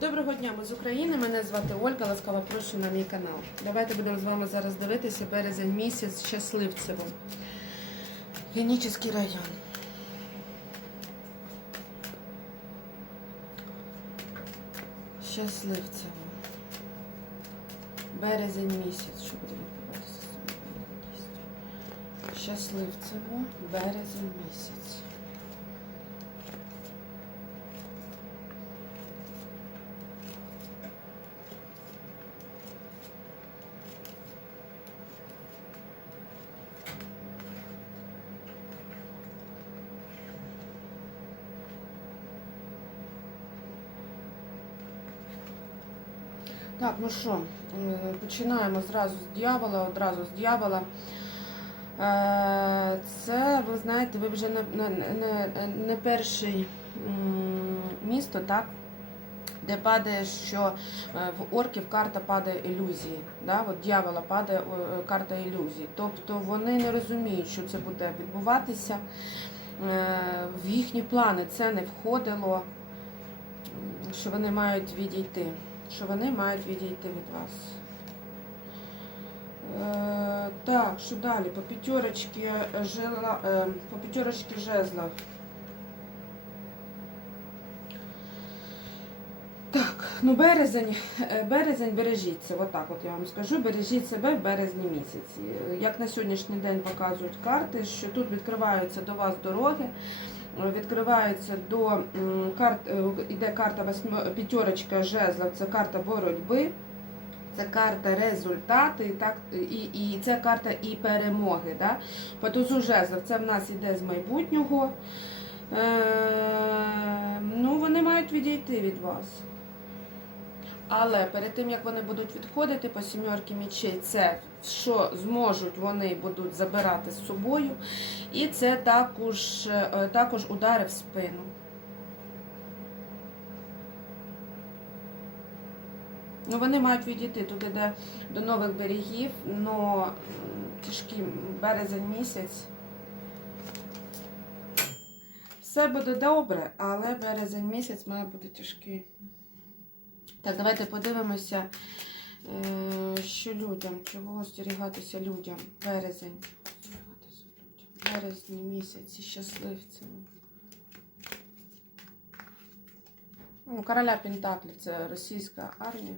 Доброго дня, ми з України. Мене звати Ольга. Ласкаво прошу на мій канал. Давайте будемо з вами зараз дивитися березень місяць щасливцево. Генічний район. Щасливцево. Березень місяць. Що буде відбуватися з цим? Щасливцево, березень місяць. Так, ну що, е, починаємо зразу з дьявола, одразу з дьявола. Е, Це, ви знаєте, ви вже не, не, не, перший місто, так? Де падає, що е, в орків карта падає ілюзії. Да? От дьявола падає карта ілюзій. Тобто вони не розуміють, що це буде відбуватися. В їхні плани це не входило, що вони мають відійти що вони мають відійти від вас. Е, так, що далі? По п'ятерочці жила, е, по п'ятерочки жезла. Так, ну березень, е, березень бережіться, отак от я вам скажу, бережіть себе в березні місяці. Як на сьогоднішній день показують карти, що тут відкриваються до вас дороги, відкривається до карт, е, іде карта п'ятерочка жезлов, це карта боротьби, це карта результати, і, так, і, і це карта і перемоги. Да? По тузу жезлов це в нас іде з майбутнього. Е, ну, вони мають відійти від вас. Але перед тим як вони будуть відходити по сімерки мічей, це що зможуть вони будуть забирати з собою, і це також, е, також удари в спину. Ну, вони мають відійти тут іде до нових берегів, але тяжкий березень місяць. Все буде добре, але березень місяць має бути тяжкий. Так, давайте подивимося, е, що людям, чого остерігатися людям. Березень. Березні місяці, щасливцям. Ну, короля Пентаклів, це російська армія.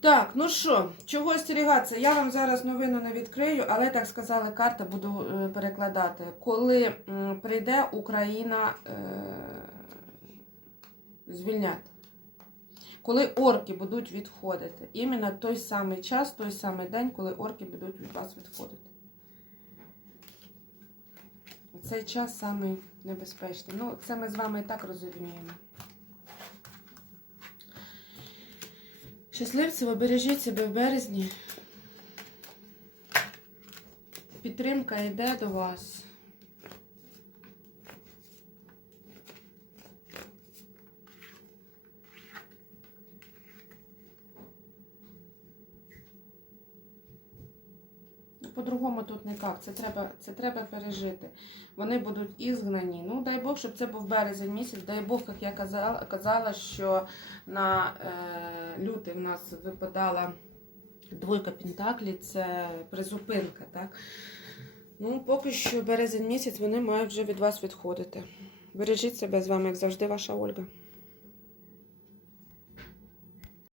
Так, ну що, чого остерігатися? Я вам зараз новину не відкрию, але так сказали карта, буду е, перекладати. Коли прийде Україна е, звільняти. Коли орки будуть відходити. Іменно той самий час, той самий день, коли орки будуть від вас відходити. Цей час самий небезпечний. Ну, це ми з вами і так розуміємо. Щасливці, ви бережіть себе в березні. Підтримка йде до вас. Ну, По-другому тут ніяк. Це треба, це треба пережити. Вони будуть ізгнані. Ну, дай Бог, щоб це був березень місяць. Дай Бог, як я казала, казала що на е, лютий в нас випадала двойка Пентаклі, це призупинка. так? Ну, поки що березень місяць вони мають вже від вас відходити. Бережіть себе з вами, як завжди, ваша Ольга.